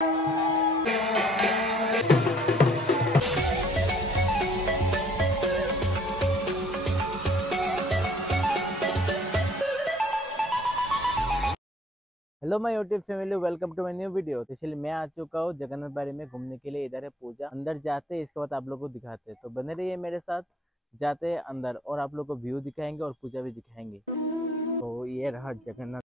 Hello my YouTube family, welcome to my new video. तो चलिए मैं आ चुका हूँ जगन्नाथ बाड़ी में घूमने के लिए। इधर है पूजा, अंदर जाते हैं, इसके बाद आप लोगों को दिखाते हैं। तो बने रहिए मेरे साथ, जाते हैं अंदर और आप लोगों को व्यू दिखाएंगे और पूजा भी दिखाएंगे। तो ये रहा जगन्नाथ।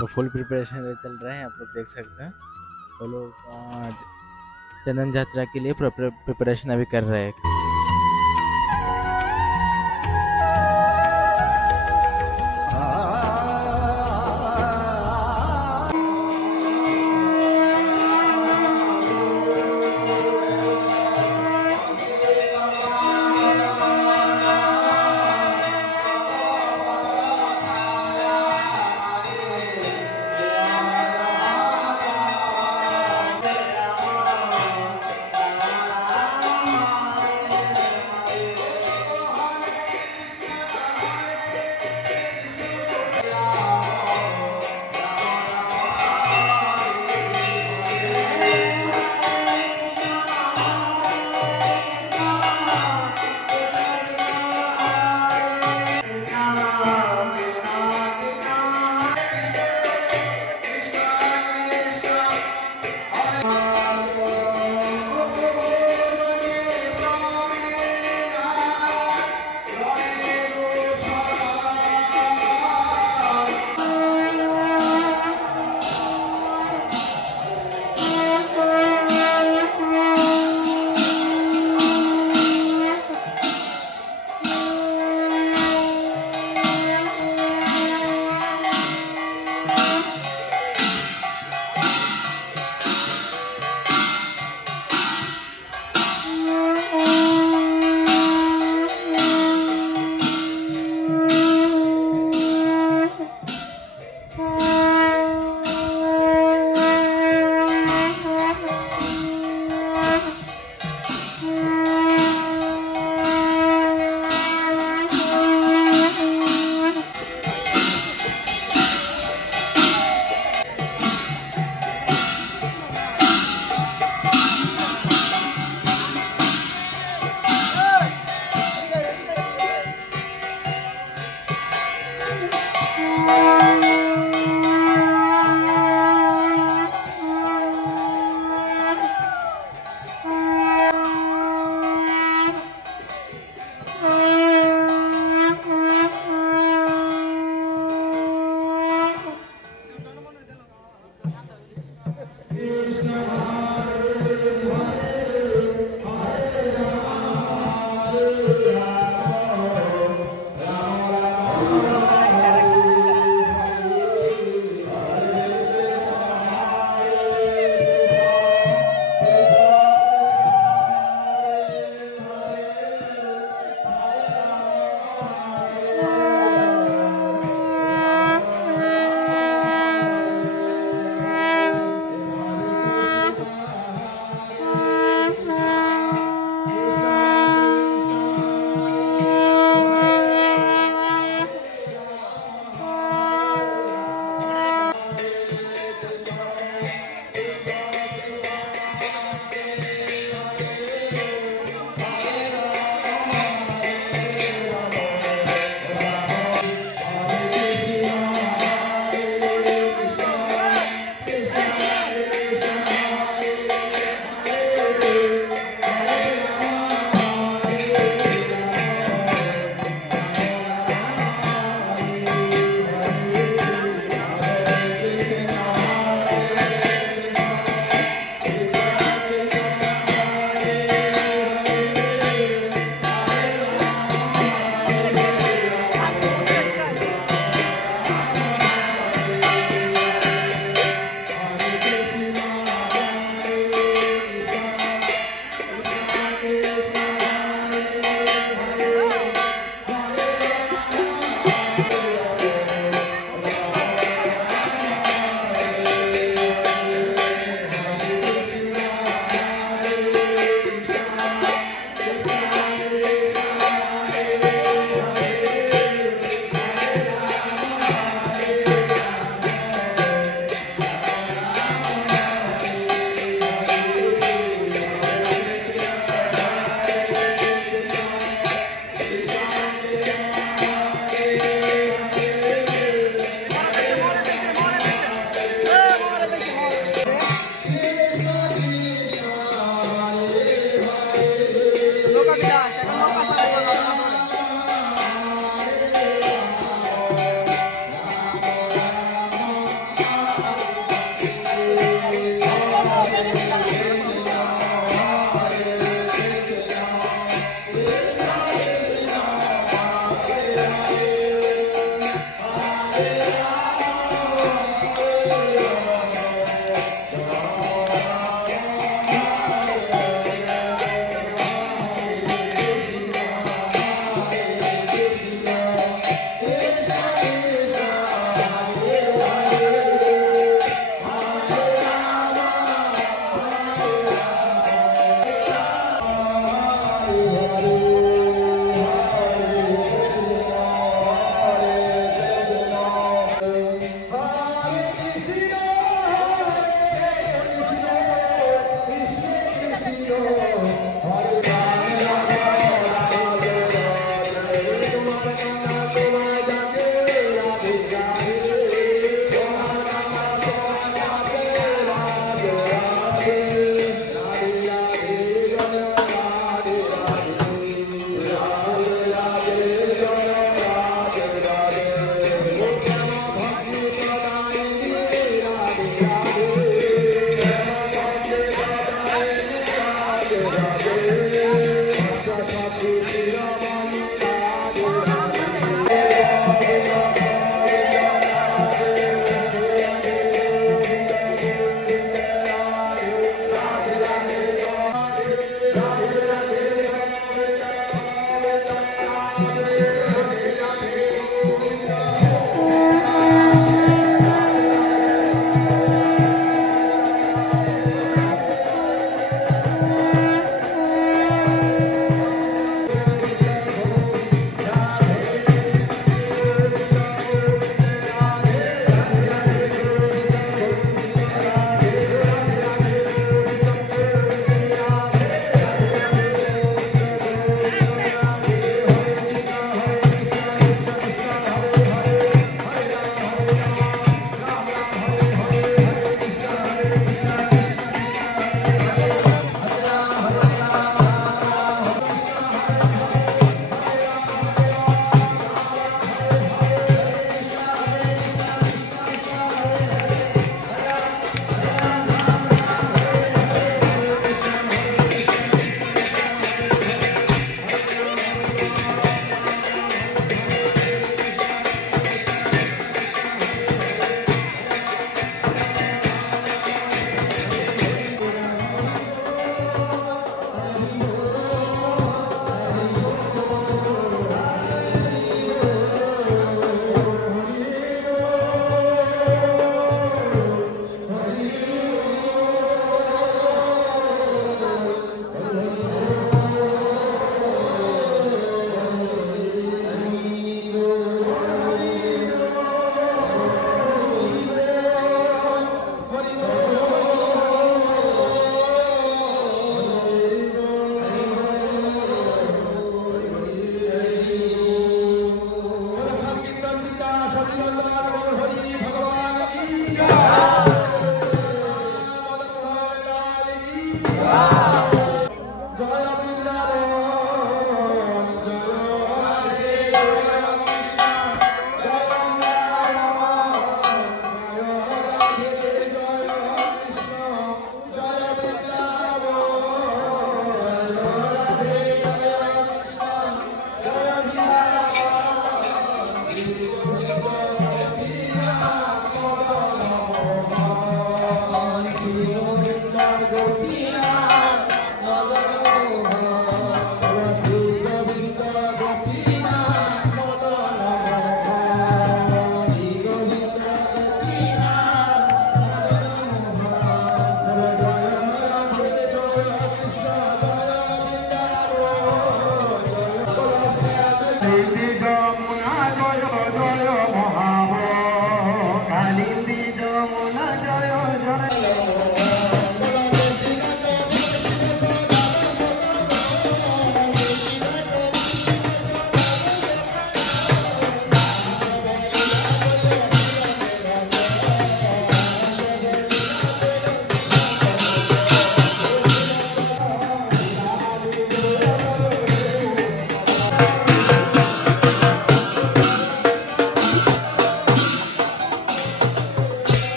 तो फुल प्रिपरेशन चल रहे हैं, आप लोग देख सकते हैं। तो लोग चंदन यात्रा के लिए प्रिपरेशन अभी कर रहे हैं।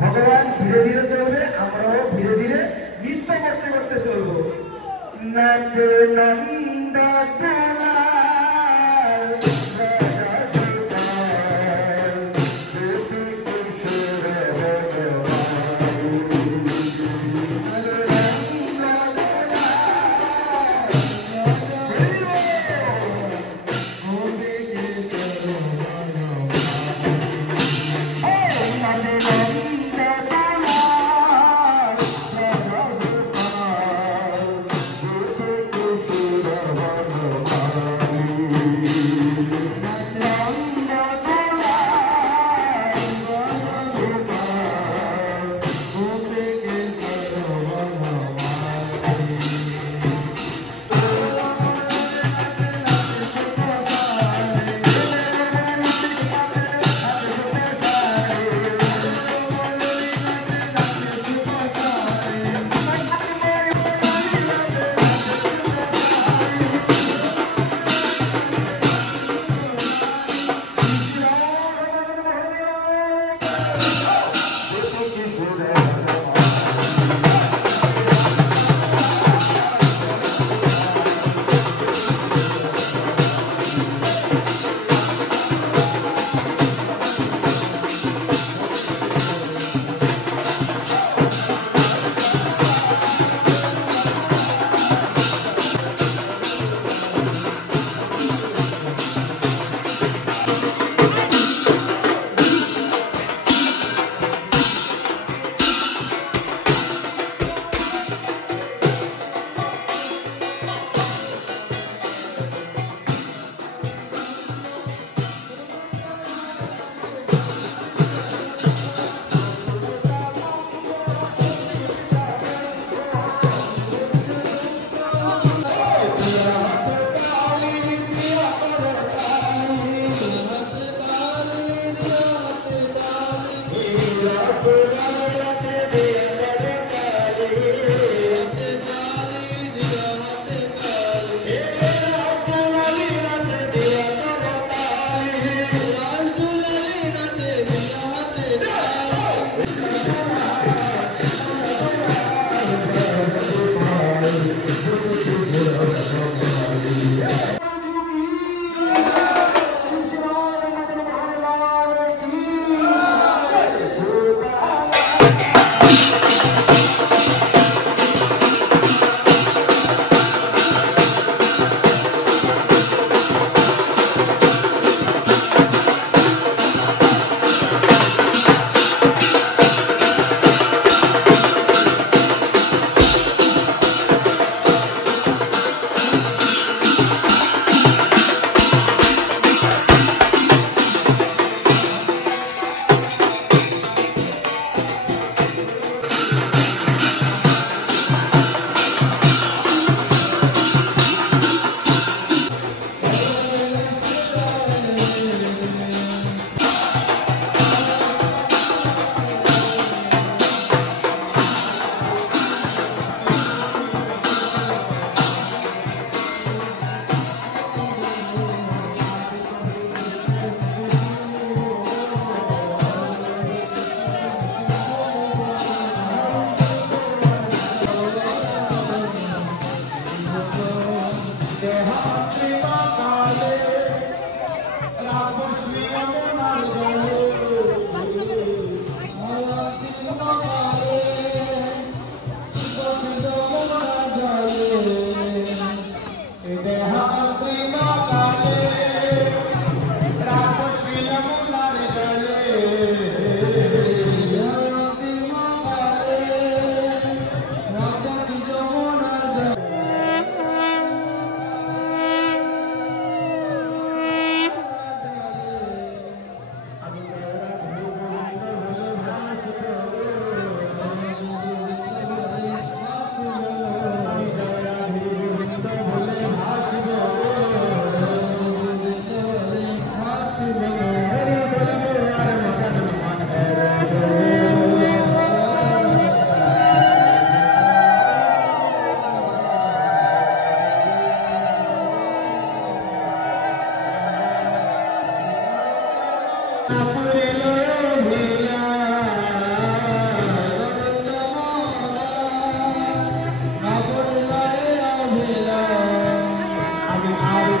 ভগবান ধীরে ধীরে চলবে, আমরাও ধীরে ধীরে নৃত্য করতে করতে চলবো। নাচে নন্দ Thank you.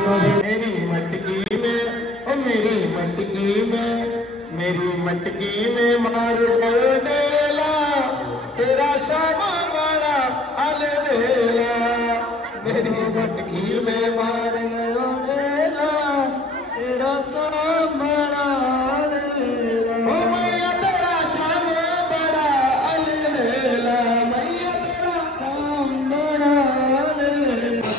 मेरी मटकी में, ओ मेरी मटकी में मार गयो डेला, तेरा श्यामा बड़ा अलबेला। मेरी मटकी में मार गयो डेला, तेरा श्यामा बड़ा अलबेला। ओ मैया तेरा श्यामा बड़ा अलबेला, मैया तेरा श्यामा बड़ा अलबेला।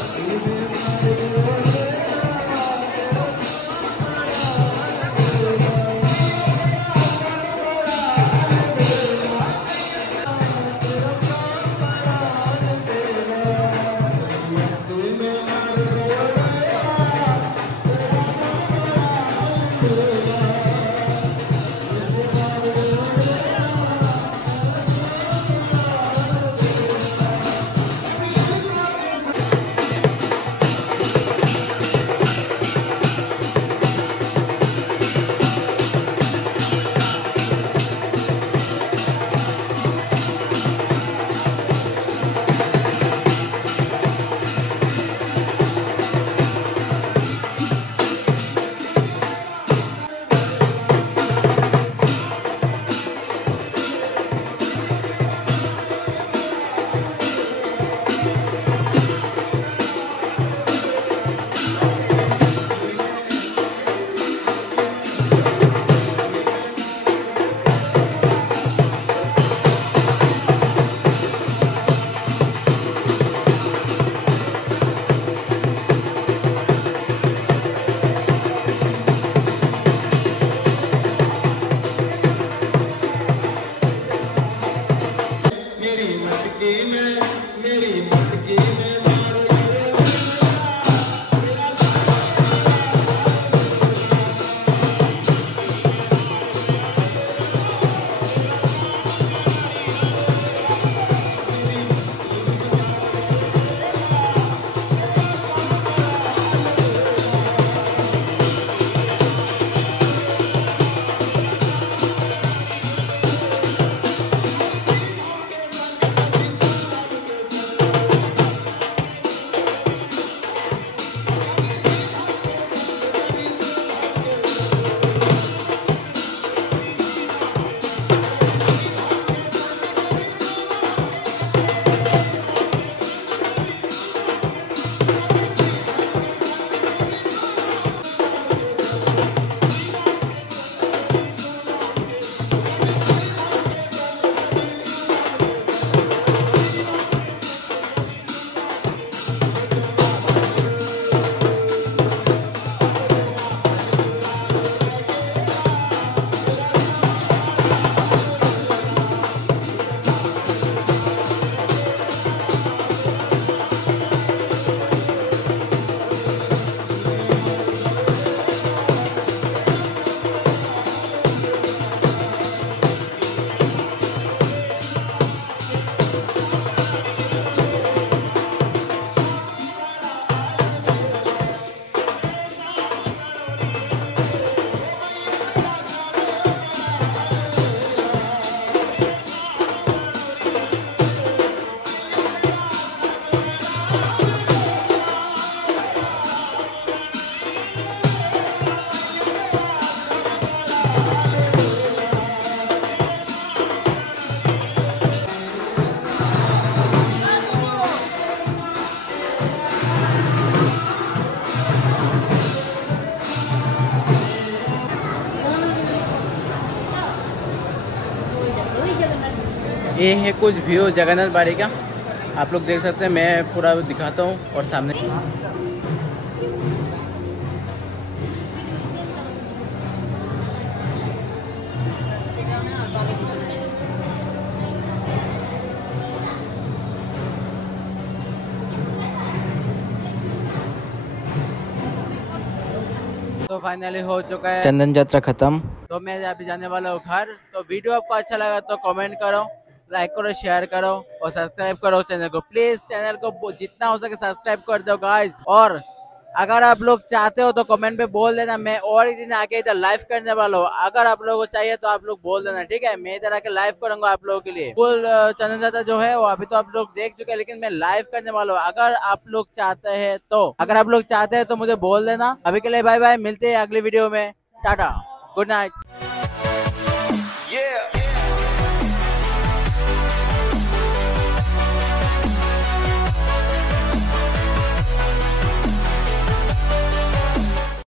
ये है कुछ व्यू जगन्नाथ बाड़ी का, आप लोग देख सकते हैं। मैं पूरा दिखाता हूँ और सामने तो फाइनली हो चुका है चंदन यात्रा खत्म। तो मैं अभी जाने वाला हूँ घर। तो वीडियो आपको अच्छा लगा तो कमेंट करो, लाइक करो, शेयर करो और सब्सक्राइब करो चैनल को। प्लीज चैनल को जितना हो सके सब्सक्राइब कर दो गाइस। और अगर आप लोग चाहते हो तो कमेंट पे बोल देना, मैं और एक दिन आके इधर लाइव करने वाला हूँ। अगर आप लोगों को चाहिए तो आप लोग बोल देना, ठीक है। मैं इधर आके लाइव करूंगा आप लोगों के लिए। फुल चंदन दाता जो है वो अभी तो आप लोग देख चुके हैं, लेकिन मैं लाइव करने वाला हूँ। अगर आप लोग चाहते हैं तो मुझे बोल देना। अभी के लिए बाय बाय, मिलते हैं अगली वीडियो में। Tata, good night.